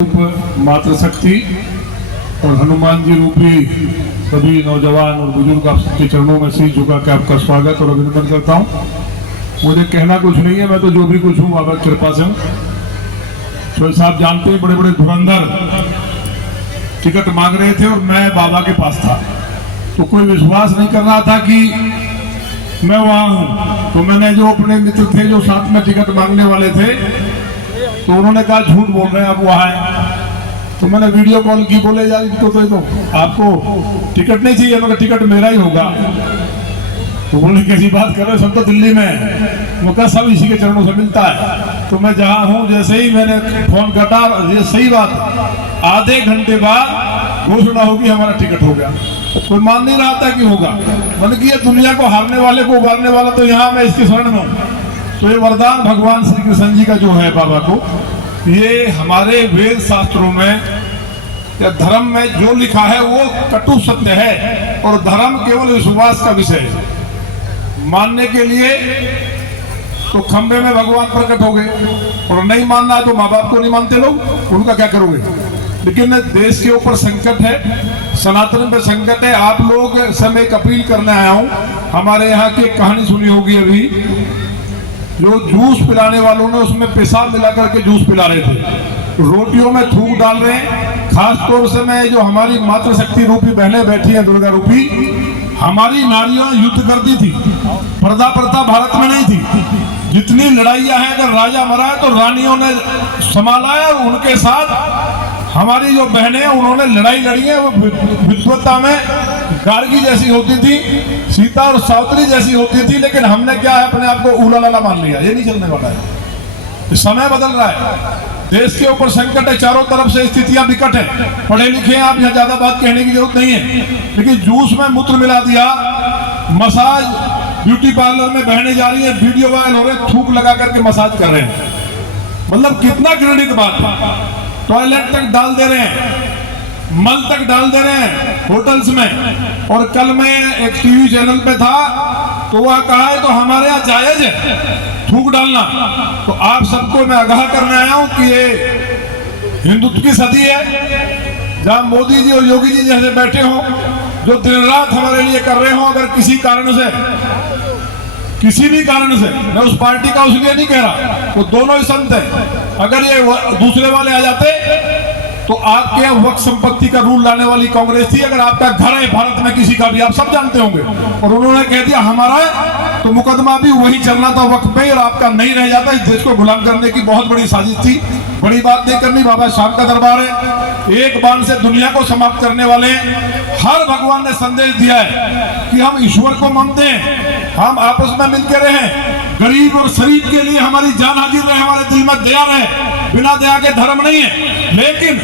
मातृशक्ति और हनुमान जी रूपी सभी नौजवान और बुजुर्ग आप सबके चरणों में सिर झुका के आपका स्वागत और अभिनंदन करता हूँ। मुझे कहना कुछ नहीं है, मैं तो जो भी कुछ हूँ बाबा की कृपा से हूँ। तो साहब जानते हैं, बड़े बड़े धुरंधर टिकट मांग रहे थे और मैं बाबा के पास था, तो कोई विश्वास नहीं कर रहा था कि मैं वहाँ हूँ। तो मैंने जो अपने मित्र थे जो साथ में टिकट मांगने वाले थे, तो उन्होंने कहा झूठ बोल रहे हैं आप वहाँ हैं। तो मैंने वीडियो कॉल की, बोले यार इनको तो आपको टिकट नहीं चाहिए, मगर टिकट मेरा ही होगा। तो बोले कैसी बात कर रहे हो, सब तो दिल्ली में है। वो कहा सब इसी के चरणों से मिलता है। तो मैं जहाँ हूँ जैसे ही मैंने फोन काटा, ये सही बात, आधे घंटे बाद घोषणा होगी हमारा टिकट हो गया। कोई मान नहीं रहा था कि होगा। मन की ये दुनिया को हारने वाले को उबारने वाला तो यहाँ मैं इसकी शरण में हूँ। तो ये वरदान भगवान श्री कृष्ण जी का जो है बाबा को, ये हमारे वेद शास्त्रों में या धर्म में जो लिखा है वो कटु सत्य है, और धर्म केवल विश्वास का विषय है। मानने के लिए तो खंबे में भगवान प्रकट हो गए, और नहीं मानना है तो माँ बाप को नहीं मानते लोग, उनका क्या करोगे। लेकिन देश के ऊपर संकट है, सनातन पे संकट है। आप लोग से मैं एक अपील करने आया हूँ। हमारे यहाँ की एक कहानी सुनी होगी अभी, जो जूस पिलाने वालों ने उसमें पेशाब मिला करके जूस पिला रहे थे, रोटियों में थूक डाल रहे हैं। खास तौर से मैं जो हमारी मातृशक्ति रूपी बहनें बैठी हैं, दुर्गा रूपी, हमारी नारियां युद्ध करती थी, पर्दा प्रथा भारत में नहीं थी। जितनी लड़ाइयां हैं, अगर राजा मरा है तो रानियों ने संभाला है, और उनके साथ हमारी जो बहनें उन्होंने लड़ाई लड़ी है। वो विद्वत्ता में गार्गी जैसी होती थी, सीता और सावित्री जैसी होती थी। लेकिन हमने क्या है, अपने आप को उला लाला मान लिया। ये नहीं चलने वाला है, समय बदल रहा है, देश के ऊपर संकट है, चारों तरफ से स्थितियां विकट है। पढ़े लिखे हैं आप, यहाँ ज्यादा बात कहने की जरूरत नहीं है। लेकिन जूस में मूत्र मिला दिया, मसाज ब्यूटी पार्लर में बहने जा रही है, वीडियो वायरल हो रहे, थूक लगा करके मसाज कर रहे हैं। मतलब कितना घृणित बात है। टॉयलेट तक डाल दे रहे हैं, मल तक डाल दे रहे हैं होटल्स में। और कल मैं एक टीवी चैनल पे था, तो वह कहा है तो हमारे यहाँ जायज है थूक डालना। तो आप सबको मैं आगाह करने आया हूं कि ये हिंदुत्व की सदी है, जहां मोदी जी और योगी जी जैसे बैठे हों, जो दिन रात हमारे लिए कर रहे हों। अगर किसी कारण से, किसी भी कारण से, मैं उस पार्टी का उसलिए नहीं कह रहा, वो दोनों ही संत है। अगर ये दूसरे वाले आ जाते तो आपके यहाँ वक्त संपत्ति का रूल लाने वाली कांग्रेस थी। अगर आपका घर है भारत में किसी का भी, आप सब जानते होंगे, और उन्होंने कह दिया हमारा है, तो मुकदमा भी वही चलना था वक्त पे, और आपका नहीं रह जाता। इस देश को गुलाम करने की बहुत बड़ी साजिश थी। बड़ी बात नहीं करनी, बाबा शाम का दरबार है, एक बाण से दुनिया को समाप्त करने वाले। हर भगवान ने संदेश दिया है कि हम ईश्वर को मानते हैं, हम आपस में मिलकर रहें, गरीब और शरीफ के लिए हमारी जान हाजिर रहे, हमारे दिल में दया रहे। बिना दया के धर्म नहीं है। लेकिन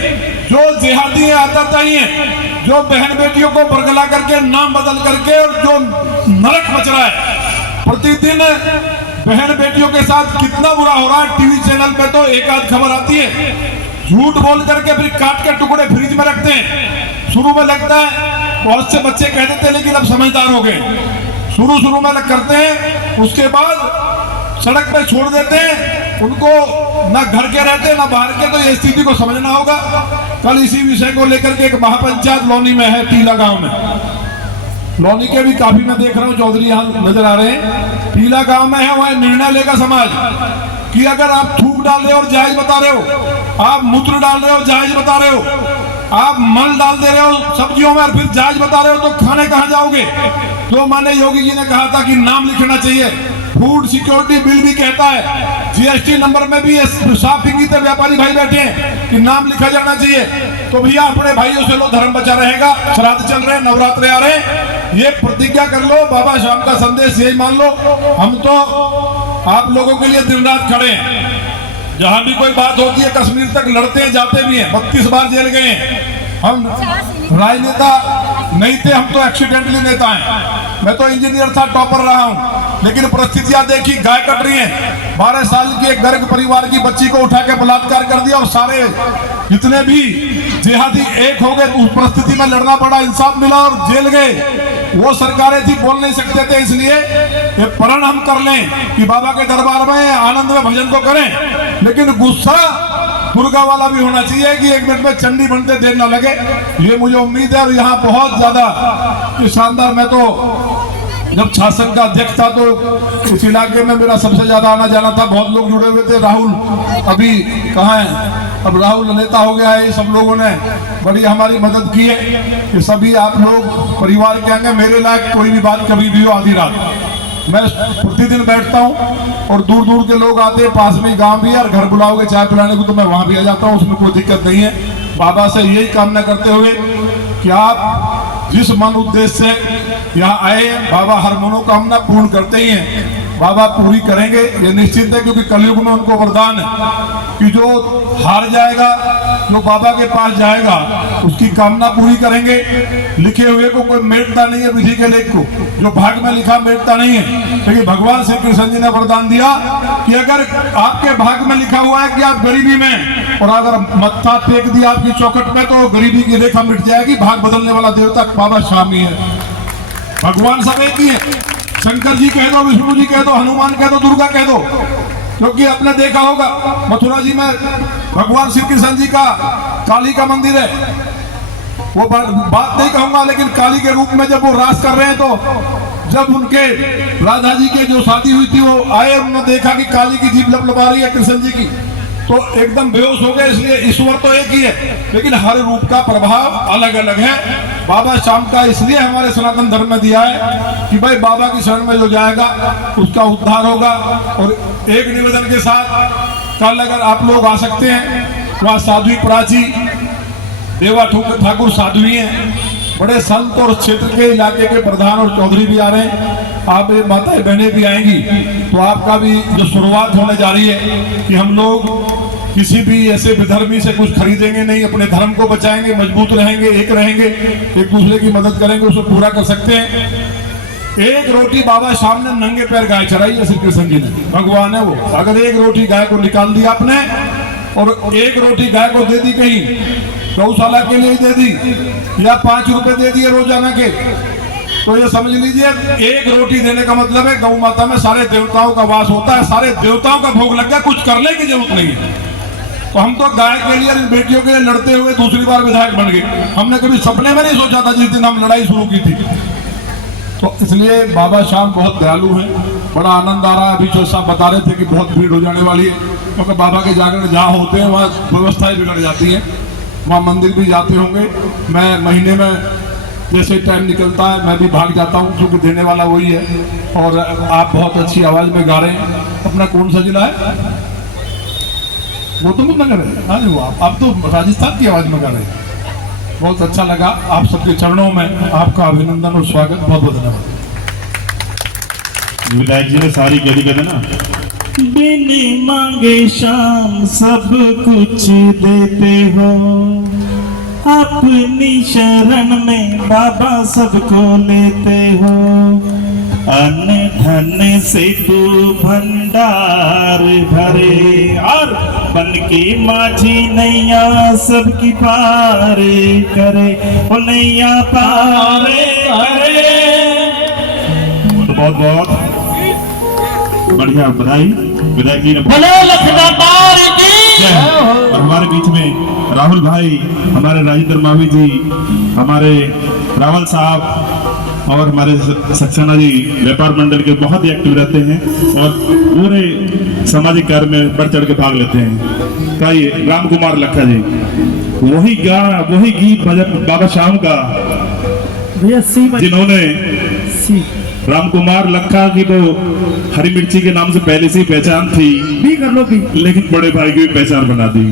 जो जिहादी आतताई हैं, जो बहन बेटियों को बरगला करके, नाम बदल करके, और जो नरक मच रहा है प्रतिदिन, बहन बेटियों के साथ कितना बुरा हो रहा है। टीवी चैनल पे तो एक आध खबर आती है, झूठ बोल करके फिर काट के टुकड़े फ्रिज में रखते हैं। शुरू में लगता है बहुत से बच्चे कह देते हैं, लेकिन अब समझदार हो गए। शुरू में करते हैं, उसके बाद सड़क पे छोड़ देते हैं। उनको ना घर के रहते ना बाहर के, तो ये स्थिति को समझना होगा। कल इसी विषय को लेकर के एक महापंचायत लौनी में है, टीला गांव में। लौनी के भी काफी मैं देख रहा हूँ चौधरी यहाँ नजर आ रहे हैं। टीला गांव में है, वह निर्णय लेगा समाज कि अगर आप थूक डाल रहे हो और जायज बता रहे हो, आप मूत्र डाल रहे हो जायज बता रहे हो, आप मल डाल दे रहे हो सब्जियों में और फिर जायज बता रहे हो, तो खाने कहाँ जाओगे। तो माने योगी जी ने कहा था कि नाम लिखना चाहिए। फूड सिक्योरिटी बिल भी कहता है, जीएसटी नंबर में भी साफ इंगित व्यापारी भाई बैठे हैं कि नाम लिखा जाना चाहिए। तो भैया अपने भाइयों से लो, धर्म बचा रहेगा। श्राद्ध चल रहे हैं, नवरात्रे आ रहे हैं, ये प्रतिज्ञा कर लो, बाबा शाम का संदेश यही मान लो। हम तो आप लोगों के लिए दिन रात खड़े हैं। जहां भी कोई बात होती है, कश्मीर तक लड़ते हैं, जाते भी हैं, 32 बार जेल गए हैं। हम राजनेता नहीं थे, हम तो एक्सीडेंटली नेता हैं। मैं तो इंजीनियर था, टॉपर रहा हूं, लेकिन परिस्थितियां देखी, गाय कट रही है। 12 साल की एक गर्ग परिवार की बच्ची को उठा के बलात्कार कर दिया, और सारे जितने भी जिहादी एक हो गए। उस परिस्थिति में लड़ना पड़ा, इंसाफ मिला और जेल गए। वो सरकारें थी, बोल नहीं सकते थे, इसलिए ये प्रण हम कर लें कि बाबा के दरबार में आनंद में भजन को करें। लेकिन गुस्सा दुर्गा वाला भी होना चाहिए कि 1 मिनट में चंडी बनते देर ना लगे, ये मुझे उम्मीद है। और यहाँ बहुत ज्यादा शानदार, मैं तो जब शासन का अध्यक्ष था तो इस इलाके में मेरा सबसे ज्यादा आना जाना था, बहुत लोग जुड़े हुए थे। राहुल अभी कहाँ है, अब राहुल नेता हो गया है। सब लोगों ने बड़ी हमारी मदद की है कि सभी आप लोग परिवार के आएंगे। मेरे लायक कोई भी बात कभी भी हो, आधी रात मैं प्रतिदिन बैठता हूँ और दूर दूर के लोग आते हैं, पास में गांव भी है, और घर बुलाओगे चाय पिलाने को तो मैं वहां भी आ जाता हूँ, उसमें कोई दिक्कत नहीं है। बाबा से यही कामना करते हुए कि आप जिस मन उद्देश्य से यहाँ आए हैं, बाबा हर मनोकामना पूर्ण करते ही हैं, बाबा पूरी करेंगे, ये निश्चित है। क्योंकि कलयुग में उनको वरदान है कि जो हार जाएगा, जो बाबा के पास जाएगा, उसकी कामना पूरी करेंगे। लिखे हुए को कोई मेटता नहीं है, विधि के लेख को जो भाग में लिखा मेटता नहीं है। लेकिन भगवान श्री कृष्ण जी ने वरदान दिया कि अगर आपके भाग में लिखा हुआ है कि आप गरीबी में, और अगर मत्था फेंक दिया आपकी चौखट में, तो गरीबी की रेखा मिट जाएगी। भाग बदलने वाला देवता बाबा स्वामी है। भगवान सब एक ही है, शंकर जी कह दो, विष्णु जी कह दो, हनुमान कह दो, दुर्गा कह दो। क्योंकि आपने देखा होगा मथुरा जी में भगवान श्री कृष्ण जी का काली का मंदिर है। वो बात नहीं कहूंगा, लेकिन काली के रूप में जब वो राज कर रहे हैं, तो जब उनके राधा जी के जो शादी हुई थी वो आए, उन्होंने देखा कि काली की जीभ लपलपा रही है कृष्ण जी की, तो एकदम बेहोश हो गए। इसलिए ईश्वर तो एक ही है, लेकिन हर रूप का प्रभाव अलग अलग है। बाबा शाम का इसलिए हमारे सनातन धर्म में दिया है कि भाई बाबा की शरण में जो जाएगा उसका उद्धार होगा। और एक निवेदन के साथ, कल अगर आप लोग आ सकते हैं, वहाँ साध्वी प्राची देवा ठाकुर साध्वी हैं, बड़े संत, और क्षेत्र के इलाके के प्रधान और चौधरी भी आ रहे हैं। आप माताएं बहनें भी आएंगी, तो आपका भी जो शुरुआत होने जा रही है कि हम लोग किसी भी ऐसे विधर्मी से कुछ खरीदेंगे नहीं, अपने धर्म को बचाएंगे, मजबूत रहेंगे, एक रहेंगे, एक दूसरे की मदद करेंगे, उसे पूरा कर सकते हैं। एक रोटी बाबा शाम ने नंगे पैर गाय चराई है श्री कृष्ण जी ने, भगवान है वो। अगर एक रोटी गाय को निकाल दिया आपने, और एक रोटी गाय को दे दी कहीं गौशाला के लिए दे दी, या 5 रुपए दे दिए रोजाना के, तो ये समझ लीजिए एक रोटी देने का मतलब है गौ माता में सारे देवताओं का वास होता है, सारे देवताओं का भोग लग गया, कुछ करने की जरूरत नहीं है। तो हम तो गाय के लिए, बेटियों के लिए लड़ते हुए दूसरी बार विधायक बन गए। हमने कभी सपने में नहीं सोचा था जिस दिन हम लड़ाई शुरू की थी। तो इसलिए बाबा शाम बहुत दयालु हैं, बड़ा आनंद आ रहा है। अभी जो साहब बता रहे थे कि बहुत भीड़ हो जाने वाली है, क्योंकि बाबा के जागरण जहाँ होते हैं वहाँ व्यवस्थाएं बिगड़ जाती हैं। वहाँ मंदिर भी जाते होंगे, मैं महीने में जैसे टाइम निकलता है मैं भी भाग जाता हूँ, क्योंकि देने वाला वही है। और आप बहुत अच्छी आवाज़ में गा रहे हैं। अपना कौन सा जिला है? वो तो मुझनगर है। अरे वो आप तो राजस्थान की आवाज़ में गा रहे हैं। बहुत अच्छा लगा। आप सबके चरणों में आपका अभिनंदन और स्वागत, बहुत बहुत धन्यवाद। विधायक जी ने सारी कह दी ना, बिन मांगे शाम सब कुछ देते हो, अपनी शरण में बाबा सबको लेते हो। अन्न धन से तू भंडार भरे, और बन के माझी नैया सबकी पार करे, ओ नैया पार करे। तो बहुत बहुत बढ़िया बधाई विधायक जी ने। और हमारे बीच में राहुल भाई, हमारे राजेंद्र मावी जी, हमारे रावल साहब और हमारे सक्सेना जी व्यापार मंडल के बहुत ही एक्टिव रहते हैं और पूरे सामाजिक कार्य में बढ़ चढ़ के भाग लेते हैं। का ये राम कुमार लखा जी, वही गीत भजन बाबा शाम का, जिन्होंने राम कुमार लखा की तो हरी मिर्ची के नाम से पहले से ही पहचान थी, लेकिन बड़े भाई की भी पहचान बना दी।